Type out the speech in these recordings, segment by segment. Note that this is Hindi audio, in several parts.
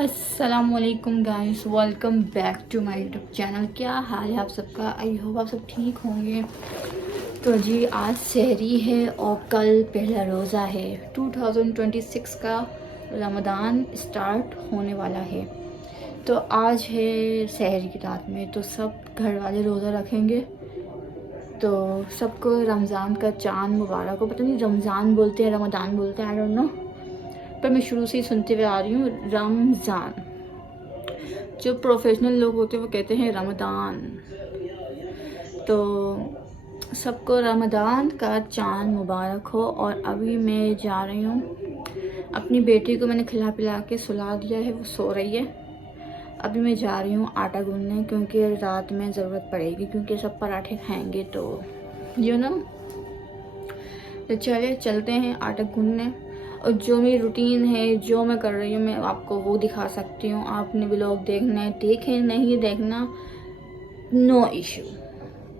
अस्सलामुअलैकुम guys, welcome back to my YouTube channel. क्या हाल है आप सबका? आई होप आप सब ठीक होंगे। तो जी आज सहरी है और कल पहला रोज़ा है। 2026 का रमज़ान स्टार्ट होने वाला है। तो आज है सहरी की रात में, तो सब घर वाले रोज़ा रखेंगे। तो सबको रमज़ान का चाँद मुबारक हो। पता नहीं रमज़ान बोलते हैं रमज़ान बोलते हैं, आई डोंट नो, पर मैं शुरू से ही सुनते हुए आ रही हूँ रमज़ान। जो प्रोफेशनल लोग होते हैं वो कहते हैं रमज़ान। तो सबको रमज़ान का चाँद मुबारक हो। और अभी मैं जा रही हूँ, अपनी बेटी को मैंने खिला पिला के सुला दिया है, वो सो रही है। अभी मैं जा रही हूँ आटा गूंदने, क्योंकि रात में ज़रूरत पड़ेगी, क्योंकि सब पराठे खाएंगे तो यू नो। तो चले चलते हैं आटा गूंदने। और जो मेरी रूटीन है, जो मैं कर रही हूँ, मैं आपको वो दिखा सकती हूँ। आपने व्लॉग देखना है देखें, नहीं देखना नो इशू,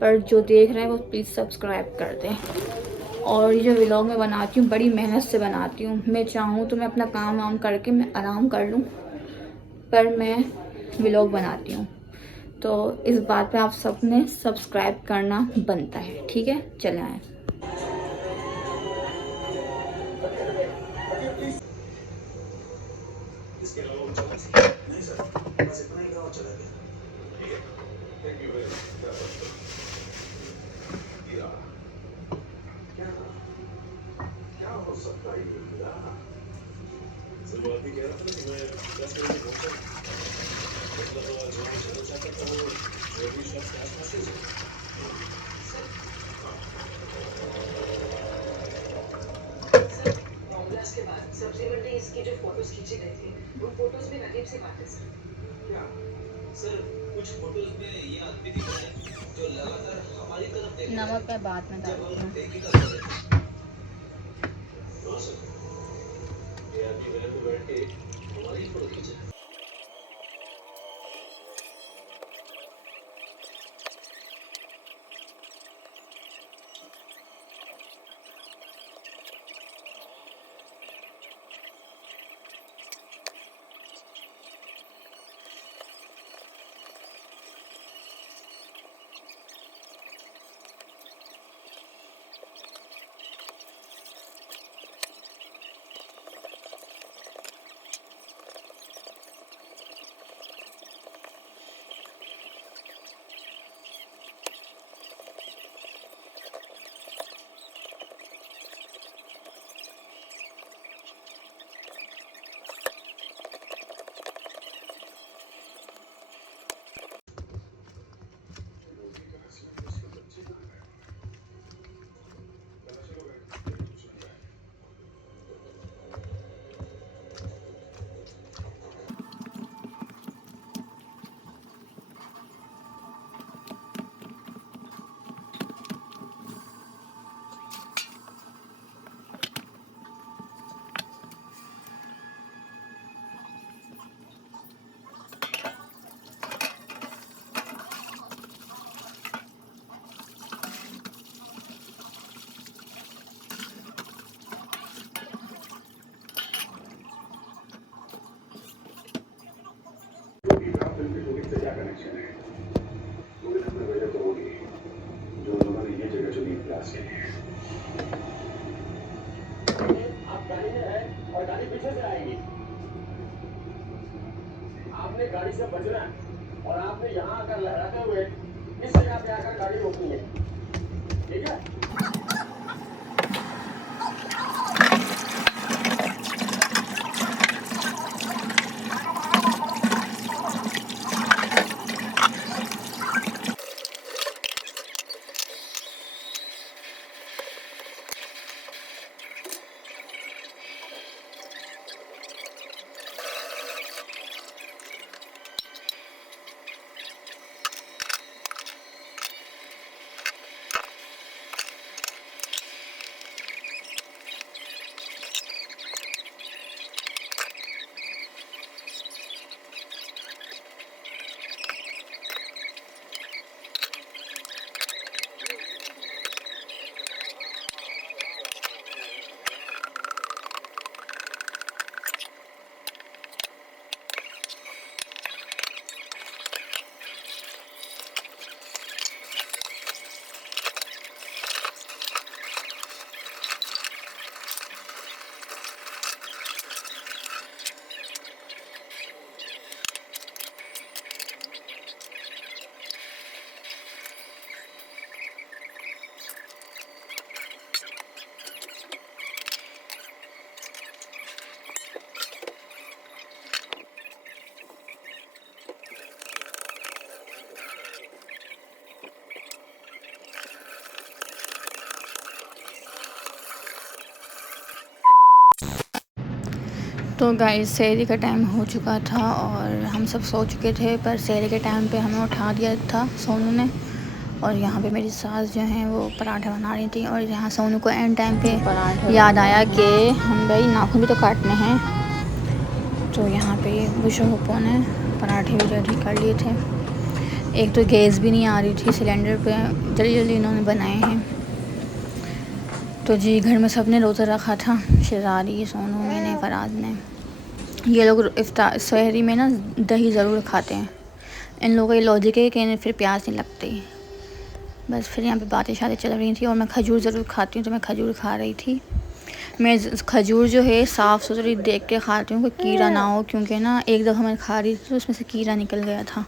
पर जो देख रहे हैं वो प्लीज़ सब्सक्राइब कर दें। और ये जो व्लॉग मैं बनाती हूँ बड़ी मेहनत से बनाती हूँ। मैं चाहूँ तो मैं अपना काम वाम करके मैं आराम कर लूँ, पर मैं व्लॉग बनाती हूँ। तो इस बात पे आप सब ने सब्सक्राइब करना बनता है, ठीक है? चले आए। इसके अलावा कुछ चला सी नहीं सर, बस इतना ही था और चला गया। ठीक है, थैंक यू वेरी मच। हीरा, क्या क्या हो सकता है ये हीरा? शुरुआत भी कह रहा था ना कि मैं 10 बजे पहुंचा, मतलब जो मैं जानना चाहता था वो ज्वेलरी शॉप के आसपास ही सर। क्लास के बाद सब्जी मंडी इसकी जो फोटोज खींची गई थी, उन फोटोज में अजीब सी बात है सर। क्या सर? कुछ फोटोज में ये आदमी दिख रहा है जो लगातार हमारी तरफ देख रहा है। नमक मैं बाद में डालती हूँ। हो सकता है ये आदमी वैन में बैठ के हमारी फोटो खींच रहा है। फिल्म से क्या कनेक्शन है? मूवी में वजह तो होगी जो उन्होंने ये जगह चुनी क्लास के लिए। आप गाड़ी में हैं और गाड़ी पीछे से आएगी। आपने गाड़ी से बचना है और आपने यहाँ आकर लहराते हुए इस जगह पे आकर गाड़ी रोकनी है, ठीक है? तो गाइस सहरी का टाइम हो चुका था और हम सब सो चुके थे, पर सहरी के टाइम पे हमें उठा दिया था सोनू ने। और यहाँ पे मेरी सास जो हैं वो पराठा बना रही थी, और यहाँ सोनू को एंड टाइम पे याद आया कि हम भाई नाखून भी तो काटने हैं। तो यहाँ पे बुशो हुप्पो ने पराठे भी रेडी कर लिए थे। एक तो गैस भी नहीं आ रही थी सिलेंडर पे, जल्दी जल्दी इन्होंने बनाए हैं। तो जी घर में सब ने रोज़ा रखा था, शहजादी, सोनू, मैंने, फराज ने। ये लोग इफ्तार सहरी में ना दही ज़रूर खाते हैं। इन लोगों का ये लॉजिक है कि इन्हें फिर प्यास नहीं लगती। बस फिर यहाँ पे बातें शादी चल रही थी, और मैं खजूर ज़रूर खाती हूँ, तो मैं खजूर खा रही थी। मैं खजूर जो है साफ़ सुथरी देख के खाती हूँ, कोई कीड़ा ना हो, क्योंकि ना एक दफ़ा मैं खा रही थी तो उसमें से कीड़ा निकल गया था।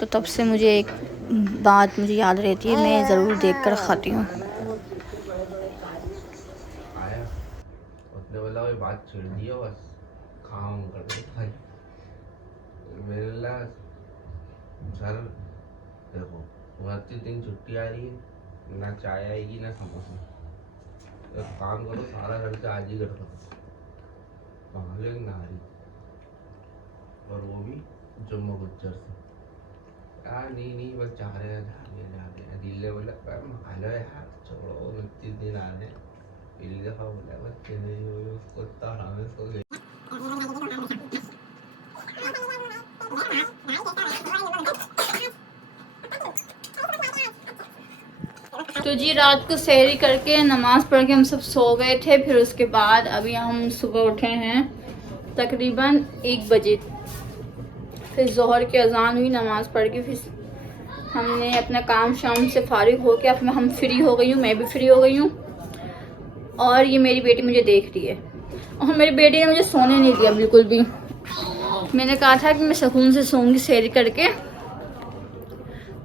तो तब से मुझे एक बात मुझे याद रहती है, मैं ज़रूर देख कर खाती हूँ। बात छोड़ दिया बस काम करते थे मेरे लिए सर। देखो उनतीस दिन छुट्टी आ रही है, ना चाय आएगी ना समोसा। तो काम करो, सारा खर्चा आज ही कर दो, पहले नारी, और वो भी जम्मू गुज्जर से। यार नहीं बस जा रहे हैं दिल्ली बोला हेलो यार छोड़ो 29 दिन आ रहे हैं। पहली दफ़ा बोला बच्चे नहीं हुए उसको इतना हमें उसको तो जी रात को सहरी करके नमाज़ पढ़ के हम सब सो गए थे। फिर उसके बाद अभी हम सुबह उठे हैं तकरीबन 1 बजे। फिर ज़ोहर की अज़ान हुई, नमाज़ पढ़ के फिर हमने अपना काम शाम से फारिग हो के अब हम फ्री हो गई हूँ, मैं भी फ्री हो गई हूँ। और ये मेरी बेटी मुझे देख रही है, और मेरी बेटी ने मुझे सोने नहीं दिया बिल्कुल भी। मैंने कहा था कि मैं सुकून से सोऊंगी सहरी करके,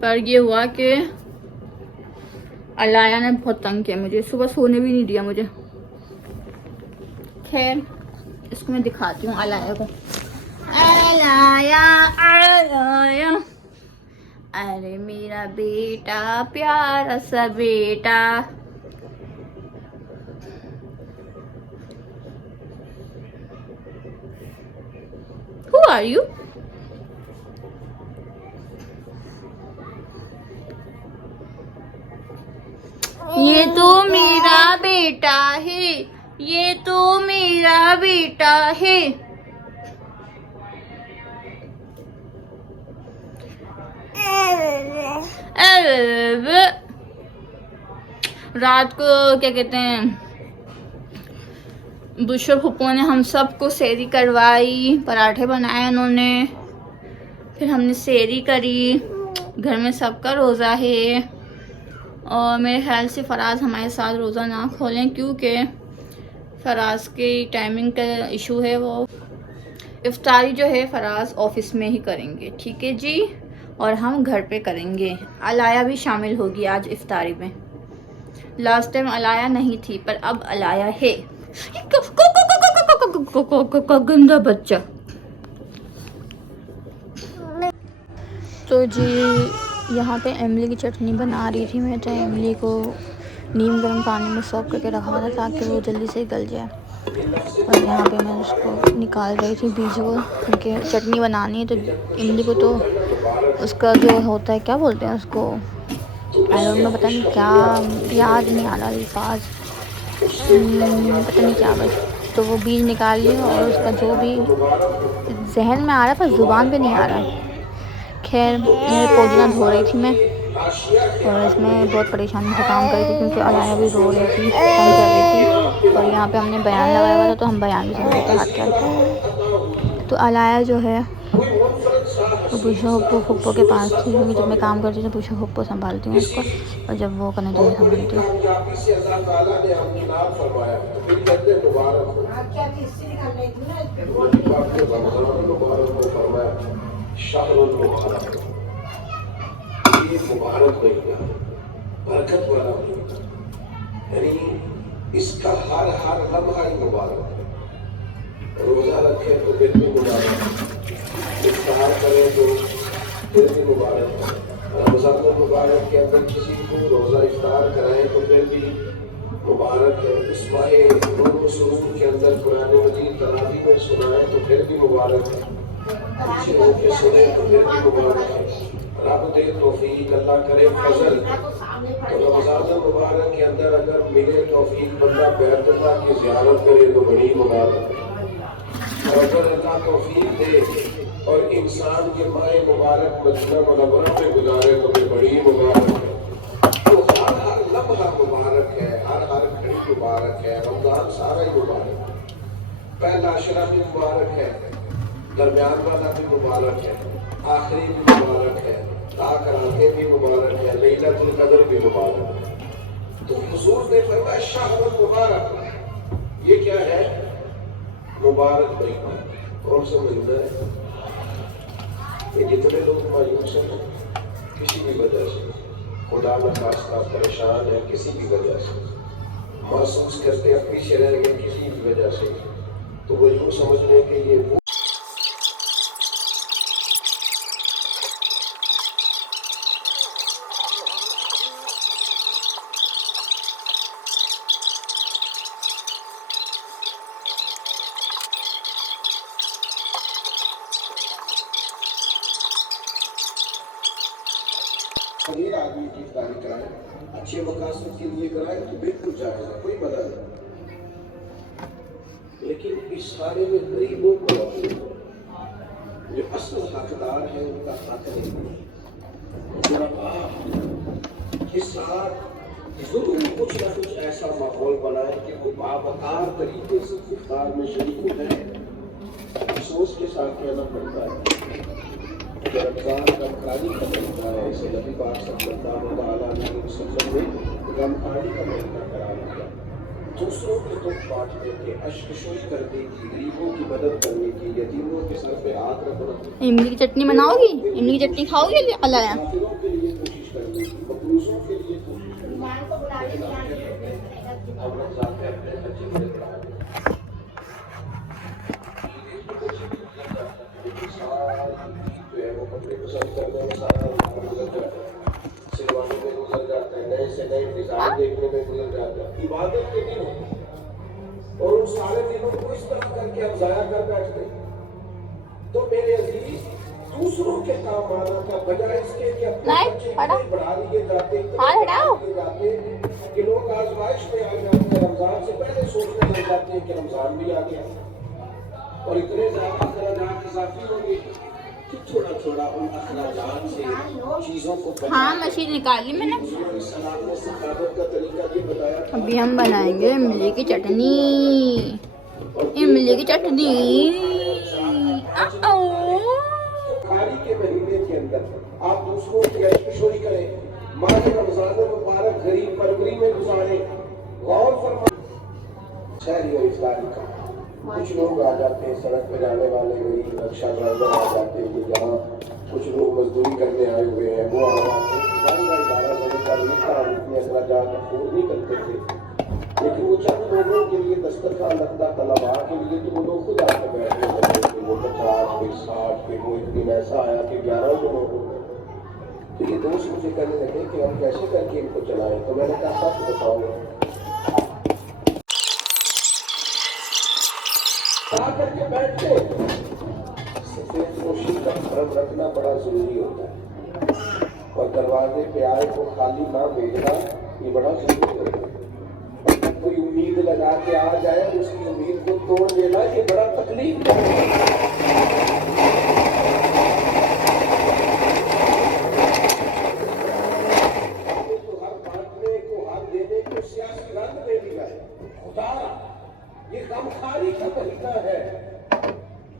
पर ये हुआ कि अलाया ने बहुत तंग किया मुझे, सुबह सोने भी नहीं दिया मुझे। खैर इसको मैं दिखाती हूँ अलाया को। अलाया अरे मेरा बेटा, प्यारा सा बेटा। Who are you? ये तो मेरा बेटा है, ये तो मेरा बेटा है। रात को क्या कहते हैं, बुशर फुप्पो ने हम सबको सहरी करवाई, पराठे बनाए उन्होंने। फिर हमने सहरी करी, घर में सबका रोज़ा है। और मेरे ख्याल से फराज हमारे साथ रोज़ा ना खोलें, क्योंकि फराज की टाइमिंग का इशू है। वो इफ्तारी जो है फराज ऑफिस में ही करेंगे, ठीक है जी, और हम घर पे करेंगे। अलाया भी शामिल होगी आज इफ्तारी में। लास्ट टाइम अलाया नहीं थी, पर अब अलाया है। गंदा बच्चा। तो जी यहाँ पे इमली की चटनी बना रही थी मैं, तो इमली को नीम गर्म पानी में सोख करके रखा था ताकि वो जल्दी से गल जाए। और यहाँ पे मैं उसको निकाल रही थी बीज को, क्योंकि चटनी बनानी है तो इमली को तो उसका जो होता है, क्या बोलते हैं उसको, में पता नहीं क्या, याद नहीं आ रहा अल्फाज, पता नहीं क्या, बस तो वो बीज निकाल लिए और उसका जो भी जहन में आ रहा पर ज़ुबान पे नहीं आ रहा। खैर मेरे पुदीना धो रही थी मैं, और इसमें बहुत परेशानी से काम कर रही थी, क्योंकि अलाया भी रो रही थी, तंग कर रही थी। और यहाँ पे हमने बयान लगाया हुआ था, तो हम बयान भी सुन रहे थे हाथ क्या। तो अलाया जो है वो बुशो हुप्पो के पास थी, क्योंकि जब मैं काम करती हूँ तो बुशो हुप्पो संभालती हूँ उसको, और जब वो करने तो मैं संभालती हूँ। बरकत वाला यानी इसका हर लम्हा ही मुबारक है। रोजा रखे तो फिर भी मुबारक, इफ्तार करे तो फिर भी मुबारक, रमजान मुबारक के अंदर किसी को रोजा इफ्तार कराए तो फिर भी मुबारक है। इस माहे नूर सुरूर के अंदर कुरान मजीद तरावी में सुनाए तो फिर भी मुबारक है, पीछे होके सुने तो फिर भी मुबारक है। रब दे तौफीक, अल्लाह करे फजल। तो रमजान मुबारक के अंदर अगर मिले तौफीक बंदा बैतुल्लाह की ज़ियारत करे तो बड़ी मुबारक है। और अगर अल्लाह तौफीक दे और इंसान के माह मुबारक मदीना मुनव्वरा में गुजारे तो फिर बड़ी मुबारक है। तो हर हर लम्हा मुबारक है, हर हर घड़ी मुबारक है। रमजान सारा ही मुबारक है। पहला अशरा भी मुबारक है, दरमियान वाला भी मुबारक है, आखिरी भी मुबारक है, ताकराते भी मुबारक है, लैलतुल कद्र भी मुबारक है। तो हुजूर ने फरमाया शहरुल मुबारक। ये क्या है? मुबारक महीना। कौन सा महीना है? ये जितने लोग मायूस हैं किसी भी वजह से, खुदा न खास्ता परेशान है किसी भी वजह से, महसूस करते हैं पीछे रह गए किसी भी वजह से, तो वो यूँ समझ लें कि ये वो अमीर आदमी की इफ्तारी कराए, अच्छे मकासद के लिए कराए तो बिल्कुल जायज़ है, कोई मना नहीं। लेकिन इस सारे में गरीबों को जो असल हकदार है उनका हक नहीं, के साथ जरूर कुछ ना कुछ ऐसा माहौल बनाए कि वो बावकार तरीके से इफ्तार में शरीक हो जाए। अफसोस के साथ कहना पड़ता है रमजान गमखानी का महीना है, इसे नबी पाक सल्लल्लाहु अलैहि वसल्लम ने गमखानी का महीना करार दिया। दूसरों के दुख बांटने के, अश्कशोई करने की, गरीबों की मदद करने की, यतीमों के सर पे हाथ रखना, इमली की चटनी बनाओगी? इमली की चटनी खाओगे? अलाया मुसाफिरों के लिए कोशिश करने की, मकरूजों के लिए कोशिश करने की। हम रमजान में अपने बच्चे को वो कपड़े पसंद करने में सारा गुजर जाता है, सिलवाने में गुजर जाता है, नए से नए डिजाइन देखने में गुजर जाता है। इबादत के दिन होते और उन सारे दिनों को इस तरह करके हम जाया कर बैठते। तो मेरे अजीज, दूसरों के काम आना का बजाय इसके कि अपने बच्चे बढ़ा दिए जाते कि लोग आजमाइश में आ जाते हैं, रमजान से पहले सोचने लग जाते हैं कि रमजान भी आ गया और इतने ज्यादा खराजात इजाफी होंगे। थोड़ा थोड़ा उन अखराजात से चीजों को हाँ, मशीन निकाली मैंने। का तरीका ये बताया। अभी हम बनाएंगे इमली की चटनी। इमली की चटनी खारी के महीने के अंदर आप दूसरों की अश्कशोई करें, माह रमजान मुबारक गरीब फरवरी में गुजारे। गौर फरमा शहरी और इफ्तारी का कुछ लोग आ जाते हैं, सड़क पर जाने वाले गरीब रक्षा ड्राइवर आ जाते हैं, जहाँ कुछ लोग मजदूरी करने आए हुए हैं वो आ जाते हैं। 12 बजे का मीठा इतने अखराजात अफोर्ड नहीं करते थे, लेकिन वो चंद लोगों के लिए दस्तरखान रखता तलबा के लिए तो वो लोग खुद आके बैठे थे। वो 50 फिर 60 फिर वो एक दिन ऐसा आया कि 11 जो लोग हो गए। तो ये दोस्त मुझे कहने लगे कि हम कैसे करके इनको चलाएं। तो मैंने कहा सच बताऊंगा करके बैठते। सफेद पोशी का भरम रखना बड़ा जरूरी होता है और दरवाजे पे आए को खाली ना भेजना ये बड़ा जरूरी होता है। कोई उम्मीद लगा के आ जाए उसकी उम्मीद को तोड़ देना ये बड़ा तकलीफ है। तो हर बांटने को, हर देने को सियासी रंग दे दिया है। खुदा ये गमखारी का महीना है।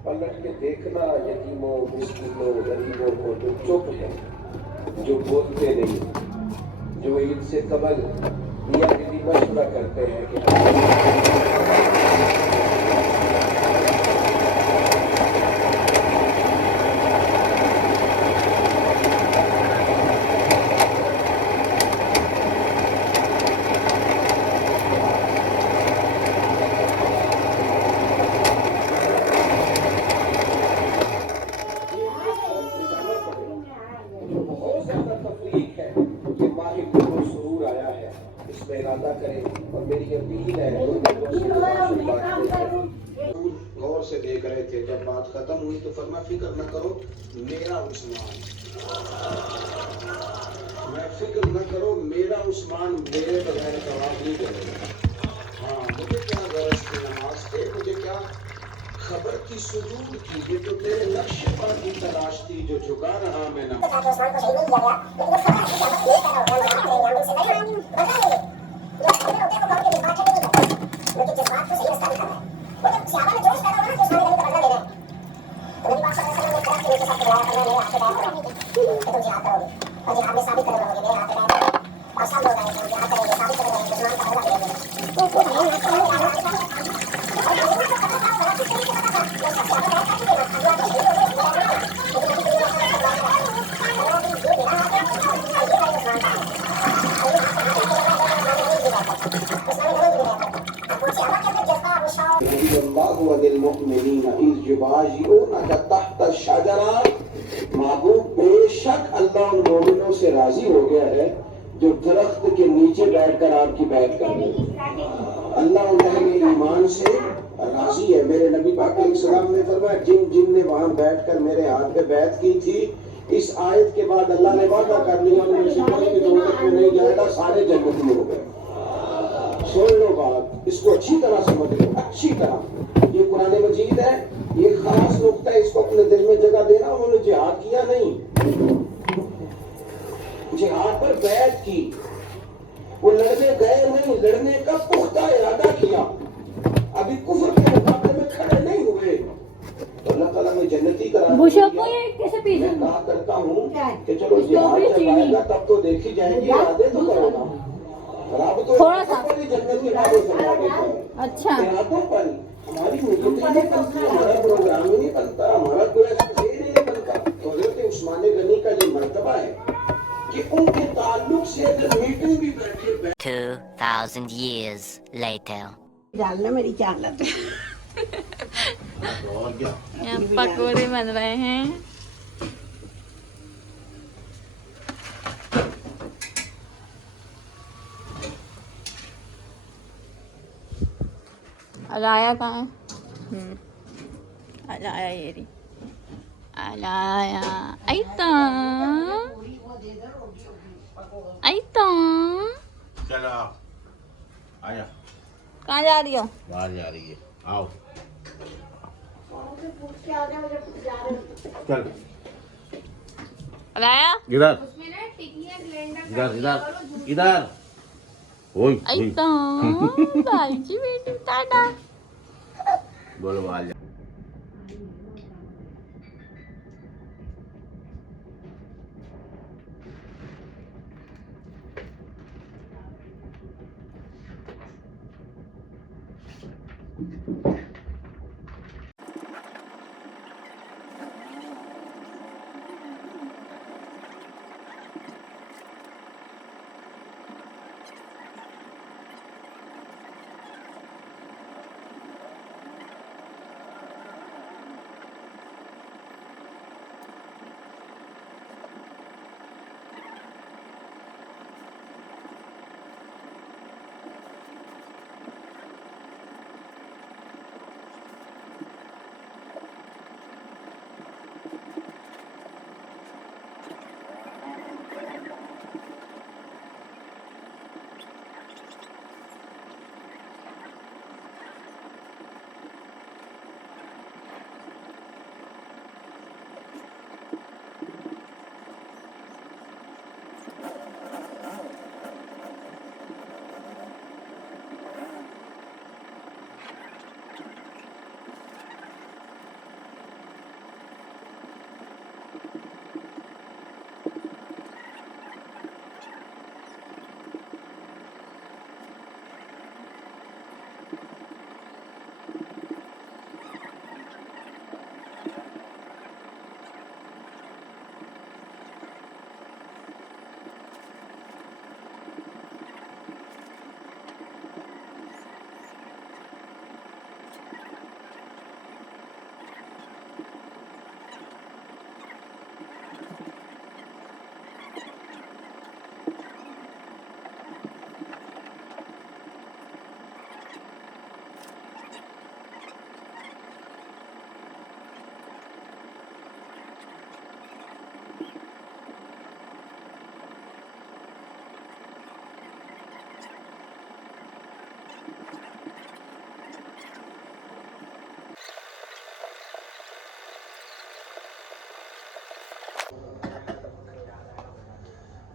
पलट के देखना यतीमों, मिस्कीनों, गरीबों को जो चुप है, जो बोलते नहीं, जो ईद से कबल मियां बीवी मशवरा करते हैं कि बहुत ज्यादा तफरीक है कि माह सुरूर आया है, इसमें इरादा करें। और मेरी अपील है गौर से देख रहे थे, जब बात खत्म हुई तो फरमा फिक्र न करो मेरा उस्मान, मैं फिक्र न करो मेरा उस्मान मेरे बगैर जवाब नहीं करेगा। हाँ, मुझे क्या गरज की नमाज थे, मुझे क्या खबर की सुजूद की, ये तो तेरे नक्शे पर की तलाश थी जो झुका रहा मैं न। महबूब बेशक अल्लाह उन मोमिनों से राजी हो गया है जो दरख्त के नीचे बैठकर आपकी बैत कर रहे हैं। अल्लाह उन्हें ईमान से राजी है। मेरे नबी पाक अलैहिस्सलाम ने फरमाया, जिन जिन ने वहां बैठकर मेरे हाथ पे बैत की थी, इस आयत के बाद अल्लाह ने वादा कर लिया उनमें से कोई भी दोजख में नहीं जाएगा, सारे जन्नत में हो गए। सुन लो बात, इसको अच्छी तरह समझ लो, अच्छी तरह। ये कुरान मजीद है, ये खास नुक्ता है, इसको अपने दिल में जगह देना। उन्होंने जिहाद किया नहीं, जिहाद पर बैत की, वो लड़ने गए नहीं, लड़ने का पुख्ता इरादा किया, अभी कुफ्र के मुकाबले में खड़े नहीं हुए, तो अल्लाह ताला ने जन्नती करार दिया। मैं कहा करता हूँ कि चलो जिहाद जब आएगा तब तो देखी जाएगी, इरादे तो करो ना। रब तो थोड़ा सा जन्नत के बारे में अच्छा इरादों पर हमारी नीयतें नहीं बनती, हमारा प्रोग्राम ही नहीं बनता, हमारा कोई ऐसा ही नहीं बनता। तो हज़रत उस्मान गनी का ये मर्तबा है कि उनके ताल्लुक से अगर मीटिंग भी बैठे 2000 years later. डालना मेरी चालत और क्या यहाँ पकौड़े बन रहे हैं। अलाया कहाँ है? अलाया ये रही। अलाया आइता आइता चलो आया, कहाँ जा रही हो? बाहर जा रही है, आओ चल अलाया इधर इधर इधर इधर। ओए आइता भाई जी बेटी टाटा। बोलो बाहर जा।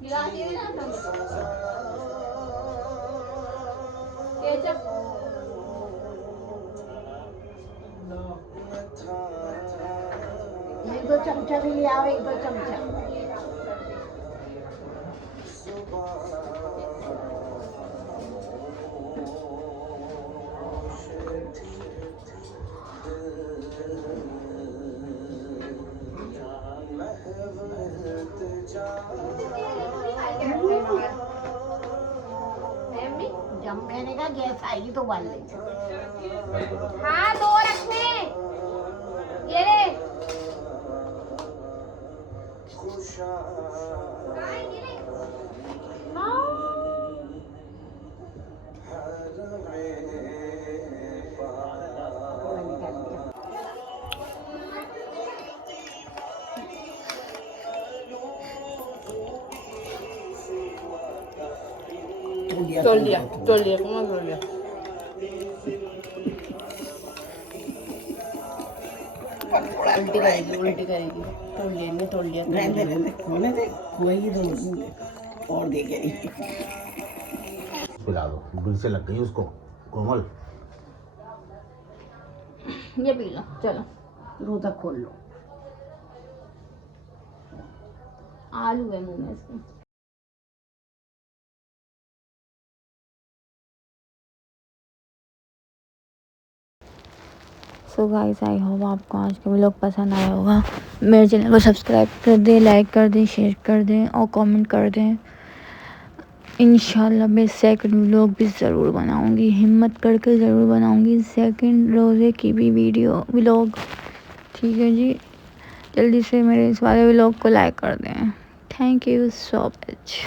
एक दो चमचा भी ले आओ, एक दो चमचा। जब मैंने कहा गैस आएगी तो उबाल लेंगे। हाँ, 2 रखने ये रे। तोड़ लिया कौन तोड़ लिया। उल्टी करेगी। तोड़ लिया रहने होने दे, वही तो और दे गई। पिला दो, बिल से लग गई उसको। कोमल ये पी लो, चलो। रोजा खोल लो। आलू है मुंह में इसके। सो गाइस, आई होप आपको आज का व्लॉग पसंद आया होगा। मेरे चैनल को सब्सक्राइब कर दें, लाइक कर दें, शेयर कर दें और कमेंट कर दें। इंशाल्लाह मैं सेकंड व्लॉग भी ज़रूर बनाऊंगी, हिम्मत करके ज़रूर बनाऊंगी सेकंड रोज़े की भी व्लॉग। ठीक है जी, जल्दी से मेरे इस वाले व्लॉग को लाइक कर दें। Thank you so much.